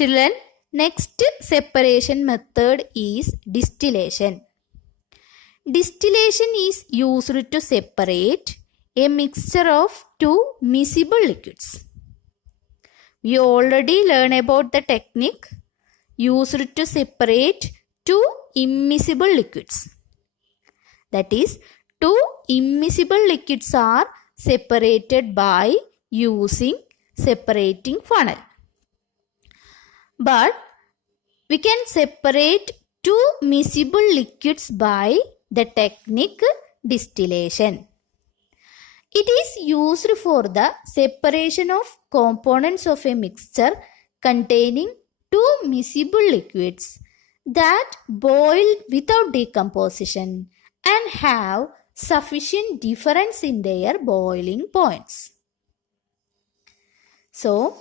Children, next separation method is distillation. Distillation is used to separate a mixture of two miscible liquids. We already learned about the technique used to separate two immiscible liquids. That is, two immiscible liquids are separated by using separating funnel. But we can separate two miscible liquids by the technique distillation. It is used for the separation of components of a mixture containing two miscible liquids that boil without decomposition and have sufficient difference in their boiling points. So,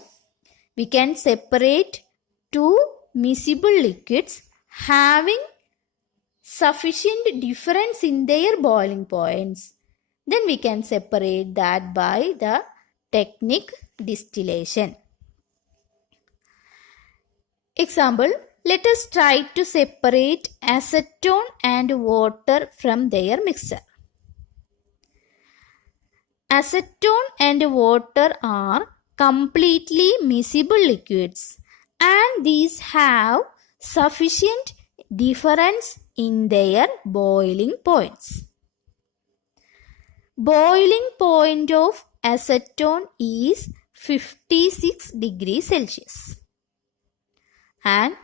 we can separate two miscible liquids having sufficient difference in their boiling points. Then we can separate that by the technique distillation. Example, let us try to separate acetone and water from their mixture. Acetone and water are completely miscible liquids and these have sufficient difference in their boiling points. Boiling point of acetone is 56 degrees Celsius and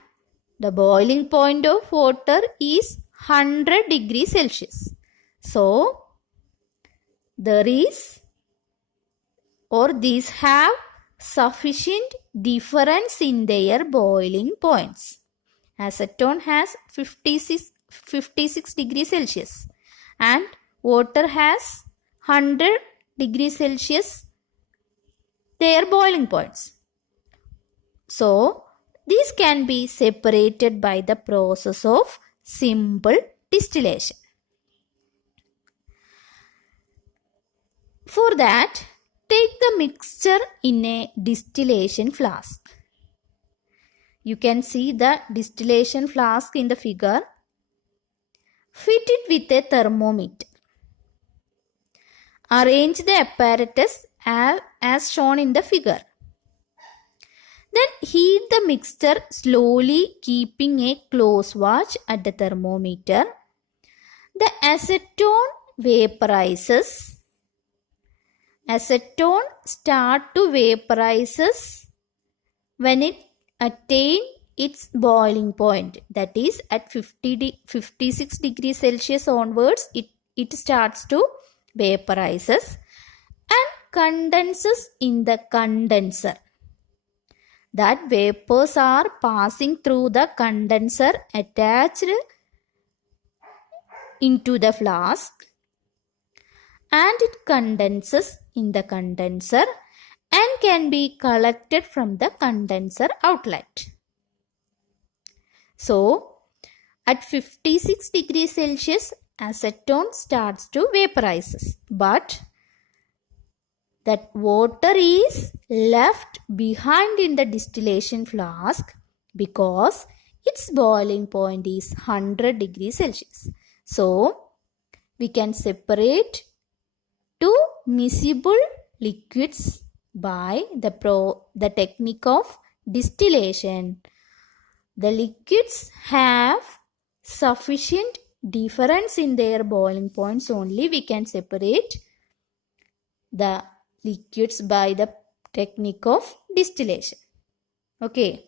the boiling point of water is 100 degrees Celsius. So, these have sufficient difference in their boiling points. Acetone has 56 degrees Celsius and water has 100 degrees Celsius their boiling points. So, these can be separated by the process of simple distillation. For that, take the mixture in a distillation flask. You can see the distillation flask in the figure. Fit it with a thermometer. Arrange the apparatus as shown in the figure. Then heat the mixture slowly, keeping a close watch at the thermometer. The acetone vaporizes. Acetone starts to vaporizes when it attains its boiling point. That is, at 56 degrees Celsius onwards, it starts to vaporizes and condenses in the condenser. That vapors are passing through the condenser attached into the flask and it condenses in the condenser and can be collected from the condenser outlet. So, at 56 degrees Celsius, acetone starts to vaporizes, but that water is left behind in the distillation flask because its boiling point is 100 degrees Celsius. So, we can separate two miscible liquids by the technique of distillation. The liquids have sufficient difference in their boiling points only. We can separate the liquids by the technique of distillation. Okay.